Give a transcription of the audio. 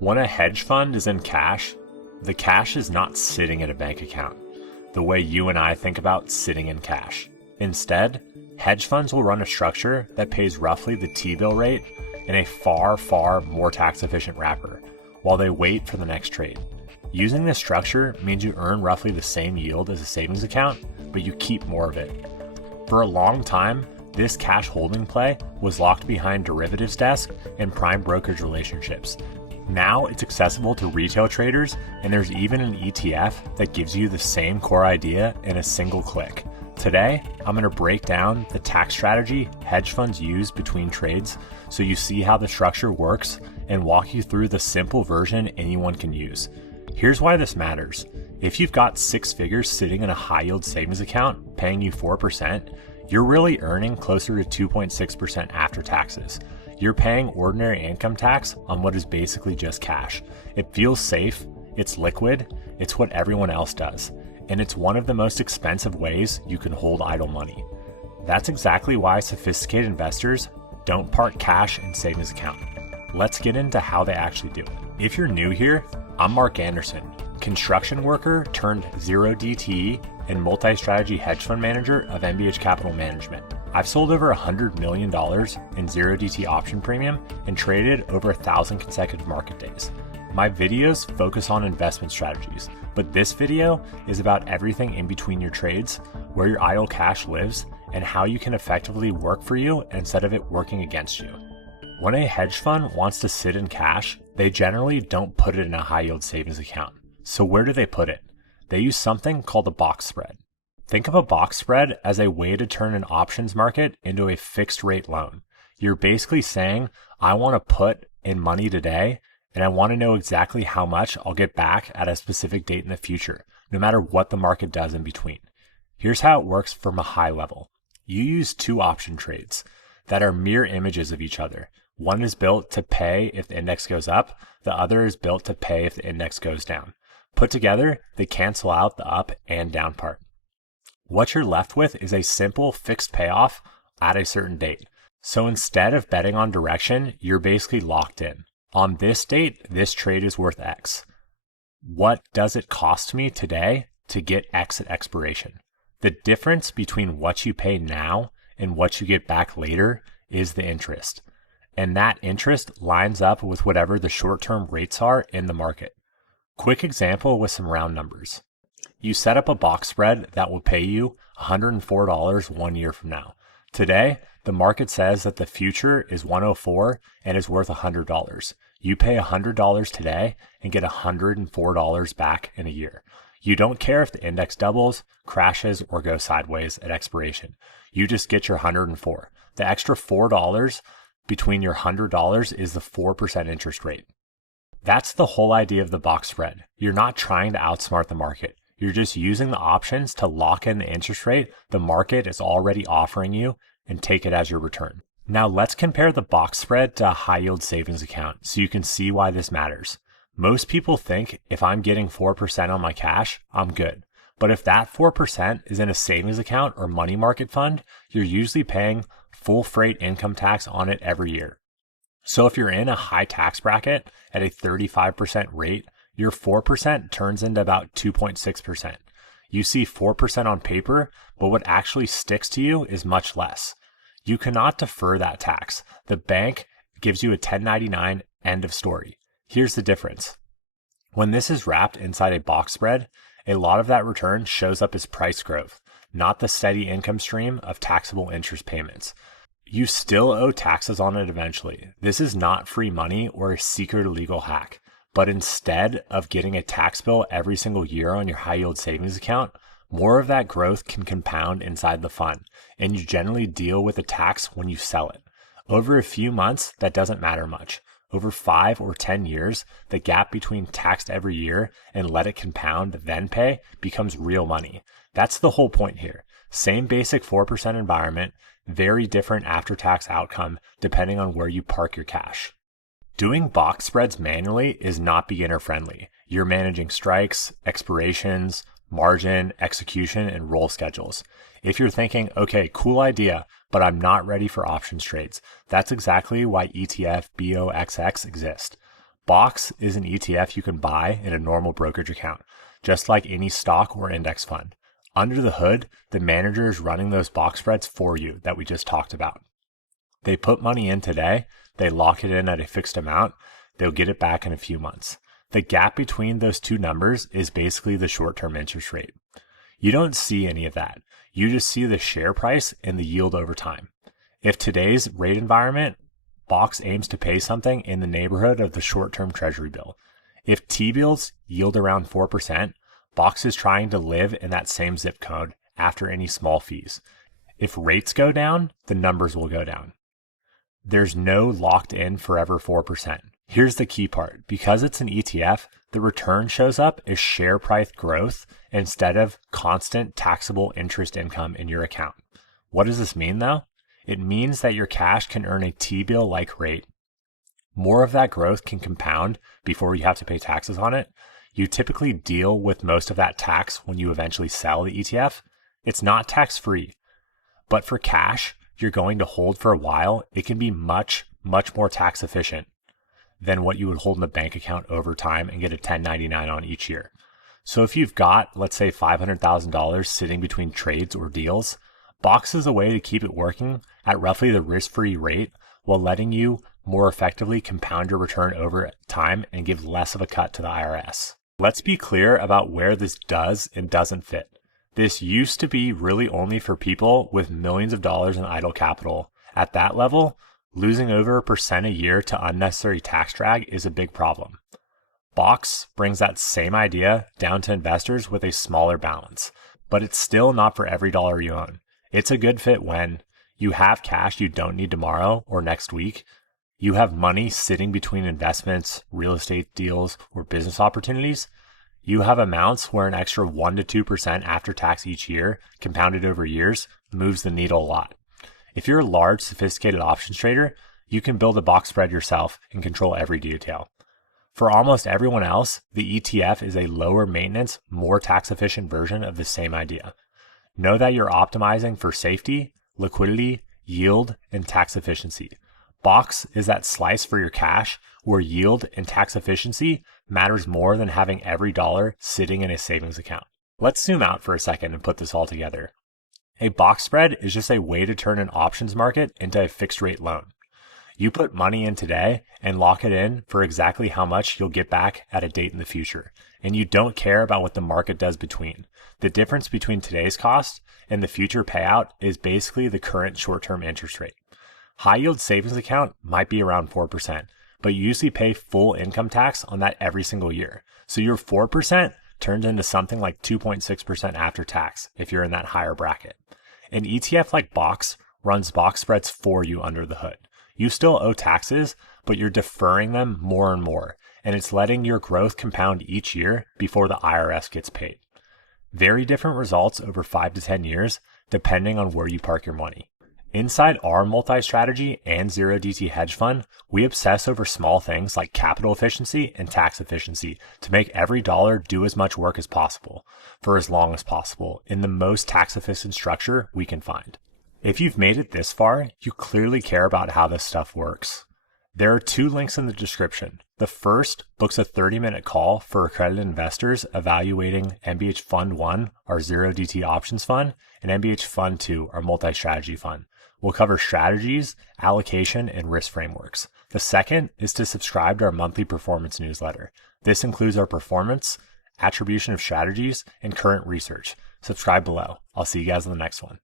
When a hedge fund is in cash, the cash is not sitting in a bank account, the way you and I think about sitting in cash. Instead, hedge funds will run a structure that pays roughly the T-bill rate in a far, far more tax-efficient wrapper, while they wait for the next trade. Using this structure means you earn roughly the same yield as a savings account, but you keep more of it. For a long time, this cash holding play was locked behind derivatives desk and prime brokerage relationships. Now it's accessible to retail traders, and there's even an ETF that gives you the same core idea in a single click. Today, I'm going to break down the tax strategy hedge funds use between trades so you see how the structure works and walk you through the simple version anyone can use. Here's why this matters. If you've got 6 figures sitting in a high yield savings account paying you 4%, you're really earning closer to 2.6% after taxes. You're paying ordinary income tax on what is basically just cash. It feels safe, it's liquid, it's what everyone else does, and it's one of the most expensive ways you can hold idle money. That's exactly why sophisticated investors don't park cash in savings account. Let's get into how they actually do it. If you're new here, I'm Mark Anderson, construction worker turned 0 DTE and multi-strategy hedge fund manager of MBH Capital Management. I've sold over $100 million in 0 DT option premium and traded over 1,000 consecutive market days. My videos focus on investment strategies, but this video is about everything in between your trades, where your idle cash lives, and how you can effectively work for you instead of it working against you. When a hedge fund wants to sit in cash, they generally don't put it in a high yield savings account. So where do they put it? They use something called a BOXX spread. Think of a BOXX spread as a way to turn an options market into a fixed rate loan. You're basically saying, I want to put in money today, and I want to know exactly how much I'll get back at a specific date in the future, no matter what the market does in between. Here's how it works from a high level. You use 2 option trades that are mirror images of each other. One is built to pay if the index goes up, the other is built to pay if the index goes down. Put together, they cancel out the up and down part. What you're left with is a simple fixed payoff at a certain date. So instead of betting on direction, you're basically locked in. On this date, this trade is worth X. What does it cost me today to get X at expiration? The difference between what you pay now and what you get back later is the interest. And that interest lines up with whatever the short-term rates are in the market. Quick example with some round numbers. You set up a BOXX spread that will pay you $104 1 year from now. Today, the market says that the future is 104 and is worth $100. You pay $100 today and get $104 back in a year. You don't care if the index doubles, crashes, or goes sideways at expiration. You just get your 104. The extra $4 between your $100 is the 4% interest rate. That's the whole idea of the BOXX spread. You're not trying to outsmart the market. You're just using the options to lock in the interest rate the market is already offering you and take it as your return. Now let's compare the BOXX spread to a high yield savings account so you can see why this matters. Most people think if I'm getting 4% on my cash, I'm good. But if that 4% is in a savings account or money market fund, you're usually paying full freight income tax on it every year. So if you're in a high tax bracket at a 35% rate, your 4% turns into about 2.6%. You see 4% on paper, but what actually sticks to you is much less. You cannot defer that tax. The bank gives you a 1099, end of story. Here's the difference. When this is wrapped inside a BOXX spread, a lot of that return shows up as price growth, not the steady income stream of taxable interest payments. You still owe taxes on it eventually. This is not free money or a secret illegal hack. But instead of getting a tax bill every single year on your high yield savings account, more of that growth can compound inside the fund, and you generally deal with the tax when you sell it. Over a few months, that doesn't matter much. Over 5 or 10 years, the gap between taxed every year and let it compound then pay becomes real money. That's the whole point here. Same basic 4% environment, very different after-tax outcome depending on where you park your cash. Doing BOXX spreads manually is not beginner friendly. You're managing strikes, expirations, margin, execution, and roll schedules. If you're thinking, okay, cool idea, but I'm not ready for options trades, that's exactly why ETF BOXX exists. BOXX is an ETF you can buy in a normal brokerage account, just like any stock or index fund. Under the hood, the manager is running those box spreads for you that we just talked about. They put money in today, they lock it in at a fixed amount, they'll get it back in a few months. The gap between those two numbers is basically the short-term interest rate. You don't see any of that. You just see the share price and the yield over time. If today's rate environment, BOXX aims to pay something in the neighborhood of the short-term treasury bill. If T-bills yield around 4%, BOXX is trying to live in that same zip code after any small fees. If rates go down, the numbers will go down. There's no locked in forever 4%. Here's the key part. Because it's an ETF, the return shows up as share price growth instead of constant taxable interest income in your account. What does this mean though? It means that your cash can earn a T-bill-like rate. More of that growth can compound before you have to pay taxes on it. You typically deal with most of that tax when you eventually sell the ETF. It's not tax-free, but for cash you're going to hold for a while, it can be much more tax efficient than what you would hold in a bank account over time and get a 1099 on each year. So if you've got, let's say, $500,000 sitting between trades or deals, BOXX is a way to keep it working at roughly the risk-free rate while letting you more effectively compound your return over time and give less of a cut to the IRS. Let's be clear about where this does and doesn't fit. This used to be really only for people with millions of dollars in idle capital. At that level, losing over 1% a year to unnecessary tax drag is a big problem. BOXX brings that same idea down to investors with a smaller balance, but it's still not for every dollar you own. It's a good fit when you have cash you don't need tomorrow or next week. You have money sitting between investments, real estate deals, or business opportunities. You have amounts where an extra 1% to 2% after tax each year, compounded over years, moves the needle a lot. If you're a large, sophisticated options trader, you can build a box spread yourself and control every detail. For almost everyone else, the ETF is a lower maintenance, more tax efficient version of the same idea. Know that you're optimizing for safety, liquidity, yield, and tax efficiency. BOXX is that slice for your cash where yield and tax efficiency matters more than having every dollar sitting in a savings account. Let's zoom out for a second and put this all together. A box spread is just a way to turn an options market into a fixed rate loan. You put money in today and lock it in for exactly how much you'll get back at a date in the future. And you don't care about what the market does between. The difference between today's cost and the future payout is basically the current short-term interest rate. High yield savings account might be around 4%, but you usually pay full income tax on that every single year. So your 4% turns into something like 2.6% after tax if you're in that higher bracket. An ETF like BOXX runs box spreads for you under the hood. You still owe taxes, but you're deferring them more and more, and it's letting your growth compound each year before the IRS gets paid. Very different results over 5 to 10 years, depending on where you park your money. Inside our multi-strategy and zero DT hedge fund, we obsess over small things like capital efficiency and tax efficiency to make every dollar do as much work as possible for as long as possible in the most tax efficient structure we can find. If you've made it this far, you clearly care about how this stuff works. There are 2 links in the description. The first books a 30-minute call for accredited investors evaluating MBH Fund 1, our zero DT options fund, and MBH Fund 2, our multi-strategy fund. We'll cover strategies, allocation, and risk frameworks. The second is to subscribe to our monthly performance newsletter. This includes our performance, attribution of strategies, and current research. Subscribe below. I'll see you guys in the next one.